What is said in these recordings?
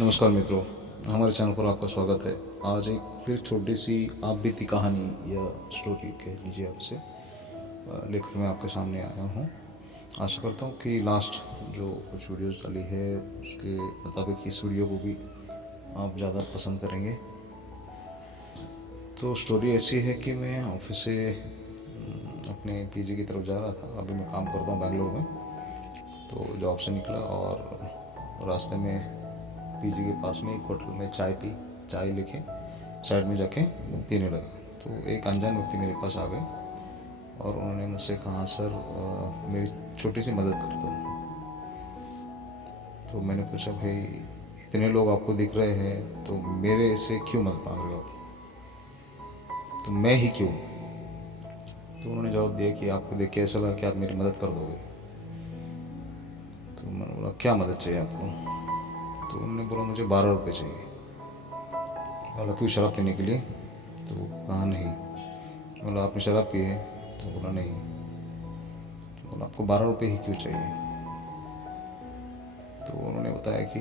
नमस्कार मित्रों, हमारे चैनल पर आपका स्वागत है। आज एक फिर छोटी सी आप बीती कहानी या स्टोरी कह लीजिए आपसे लेकर मैं आपके सामने आया हूँ। आशा करता हूँ कि लास्ट जो कुछ वीडियोस डाली है उसके मुताबिक इस वीडियो को भी आप ज़्यादा पसंद करेंगे। तो स्टोरी ऐसी है कि मैं ऑफिस से अपने पीजी की तरफ जा रहा था। अभी मैं काम करता हूँ बेंगलोर में। तो जॉब से निकला और रास्ते में पीजी के पास में एक होटल में चाय लेके साइड में जाके पीने लगा। तो एक अनजान व्यक्ति मेरे पास आ गए और उन्होंने मुझसे कहा, सर मेरी छोटी सी मदद कर दो। तो मैंने पूछा, भाई इतने लोग आपको दिख रहे हैं तो मेरे से क्यों मदद मांग रहे हो आप? तो मैं ही क्यों? तो उन्होंने जवाब दिया कि आपको देख के ऐसा लगा कि आप मेरी मदद कर दोगे। तो मैंने बोला, क्या मदद चाहिए आपको? तो उन्होंने बोला, मुझे 12 रुपये चाहिए। बोला, क्यों, शराब पीने के लिए? तो कहा, नहीं। बोला, आपने शराब पी है? तो बोला, नहीं। तो बोला, आपको 12 रुपये ही क्यों चाहिए? तो उन्होंने बताया कि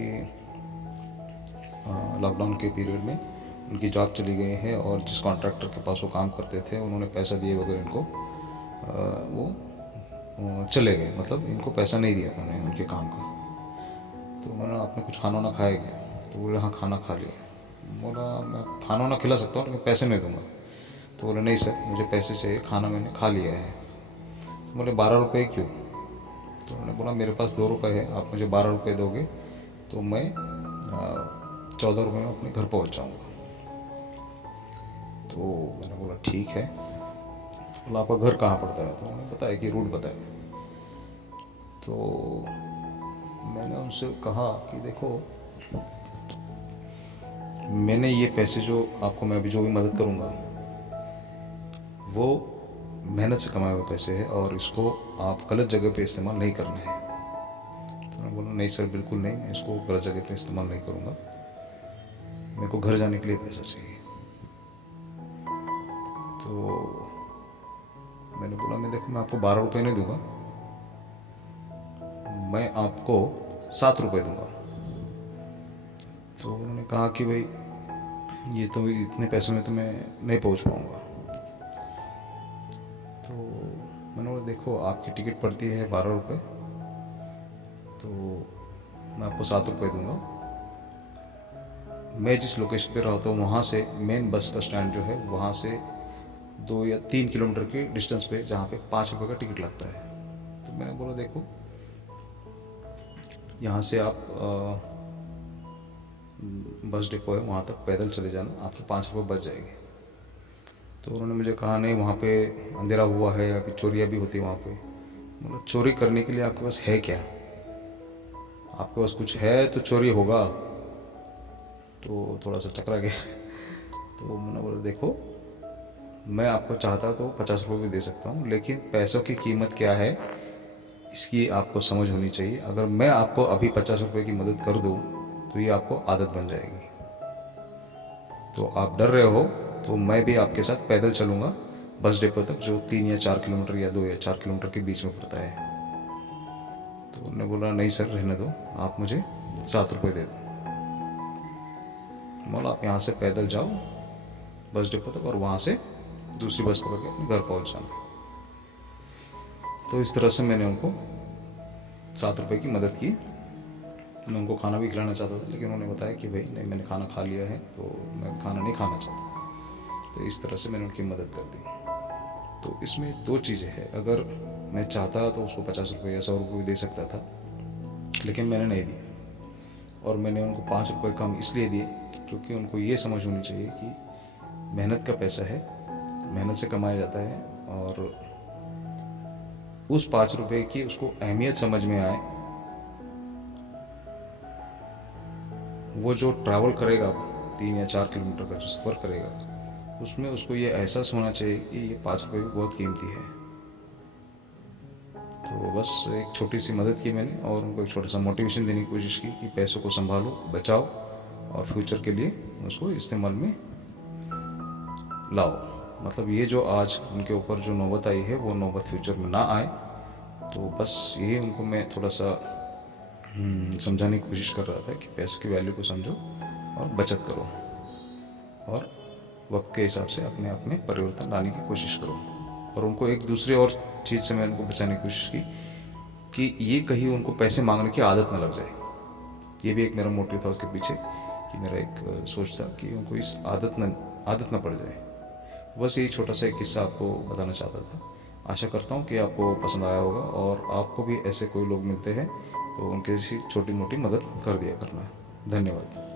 लॉकडाउन के पीरियड में उनकी जॉब चली गई है और जिस कॉन्ट्रैक्टर के पास वो काम करते थे उन्होंने पैसा दिए बगैर इनको वो चले गए। मतलब इनको पैसा नहीं दिया उन्होंने उनके काम का। तो मैंने, आपने कुछ खाना वाना खाया क्या? तो बोले, हाँ खाना खा लिया। बोला, मैं खाना वाना खिला सकता हूँ लेकिन पैसे नहीं दूंगा। तो बोले, नहीं सर, मुझे पैसे चाहिए, खाना मैंने खा लिया है। तो बोले, 12 रुपये क्यों? तो उन्होंने बोला, मेरे पास 2 रुपये है, आप मुझे 12 रुपये दोगे तो मैं 14 रुपये में अपने घर पहुंच जाऊंगा। तो मैंने बोला, ठीक है। बोला, आपका घर कहाँ पड़ता है? तो उन्होंने बताया कि रूट बताया। तो मैंने उनसे कहा कि देखो, मैंने ये पैसे जो आपको मैं अभी जो भी मदद करूंगा वो मेहनत से कमाए हुए पैसे है और इसको आप गलत जगह पे इस्तेमाल नहीं करना है। तो मैं बोला, नहीं सर, बिल्कुल नहीं, मैं इसको गलत जगह पे इस्तेमाल नहीं करूंगा, मेरे को घर जाने के लिए पैसा चाहिए। तो मैंने बोला, मैं देखो, मैं आपको 12 रुपये नहीं दूंगा, मैं आपको 7 रुपये दूंगा। तो उन्होंने कहा कि भाई ये तो इतने पैसों में तो मैं नहीं पहुंच पाऊंगा। तो मैंने बोला, देखो आपकी टिकट पड़ती है 12 रुपये, तो मैं आपको 7 रुपये दूंगा। मैं जिस लोकेशन पे रहता हूँ वहाँ से मेन बस का स्टैंड जो है वहाँ से 2 या 3 किलोमीटर की डिस्टेंस पे, जहाँ पे 5 रुपये का टिकट लगता है। तो मैंने बोला, देखो यहाँ से आप बस डिपो है वहाँ तक पैदल चले जाना, आपके 5 रुपये बच जाएंगे। तो उन्होंने मुझे कहा, नहीं वहाँ पे अंधेरा हुआ है, अभी चोरियाँ भी होती है वहाँ पे। मतलब चोरी करने के लिए आपके पास है क्या? आपके पास कुछ है तो चोरी होगा। तो थोड़ा सा चकरा गया। तो मैंने बोला, देखो मैं आपको चाहता तो 50 रुपये भी दे सकता हूँ, लेकिन पैसों की कीमत क्या है इसकी आपको समझ होनी चाहिए। अगर मैं आपको अभी 50 रुपये की मदद कर दूँ तो ये आपको आदत बन जाएगी। तो आप डर रहे हो तो मैं भी आपके साथ पैदल चलूँगा बस डिपो तक, जो 3 या 4 किलोमीटर या 2 या 4 किलोमीटर के बीच में पड़ता है। तो उन्होंने बोला, नहीं सर, रहने दो, आप मुझे 7 रुपये दे दो। बोला, आप यहाँ से पैदल जाओ बस डिपो तक और वहाँ से दूसरी बस पकड़ के अपने घर पहुँच जाना। तो इस तरह से मैंने उनको 7 रुपये की मदद की। मैं उनको खाना भी खिलाना चाहता था लेकिन उन्होंने बताया कि भाई नहीं, मैंने खाना खा लिया है तो मैं खाना नहीं खाना चाहता। तो इस तरह से मैंने उनकी मदद कर दी। तो इसमें दो चीज़ें हैं। अगर मैं चाहता तो उसको 50 रुपये या 100 रुपये भी दे सकता था, लेकिन मैंने नहीं दिया। और मैंने उनको 5 रुपये कम इसलिए दिए क्योंकि उनको ये समझ होनी चाहिए कि मेहनत का पैसा है, मेहनत से कमाया जाता है, और उस 5 रुपये की उसको अहमियत समझ में आए। वो जो ट्रैवल करेगा 3 या 4 किलोमीटर का जो सफ़र करेगा उसमें उसको ये एहसास होना चाहिए कि ये 5 रुपये भी बहुत कीमती है। तो बस एक छोटी सी मदद की मैंने और उनको एक छोटा सा मोटिवेशन देने की कोशिश की कि पैसों को संभालो, बचाओ और फ्यूचर के लिए उसको इस्तेमाल में लाओ। मतलब ये जो आज उनके ऊपर जो नौबत आई है वो नौबत फ्यूचर में ना आए। तो बस यही उनको मैं थोड़ा सा समझाने की कोशिश कर रहा था कि पैसे की वैल्यू को समझो और बचत करो और वक्त के हिसाब से अपने आप में परिवर्तन लाने की कोशिश करो। और उनको एक दूसरे और चीज़ से मैंने उनको बचाने की कोशिश की कि ये कहीं उनको पैसे मांगने की आदत ना लग जाए। ये भी एक मेरा मोटिव था उसके पीछे, कि मेरा एक सोच था कि उनको इस आदत ना पड़ जाए। बस यही छोटा सा एक किस्सा आपको बताना चाहता था। आशा करता हूँ कि आपको पसंद आया होगा और आपको भी ऐसे कोई लोग मिलते हैं तो उनकी ऐसी छोटी मोटी मदद कर दिया करना। धन्यवाद।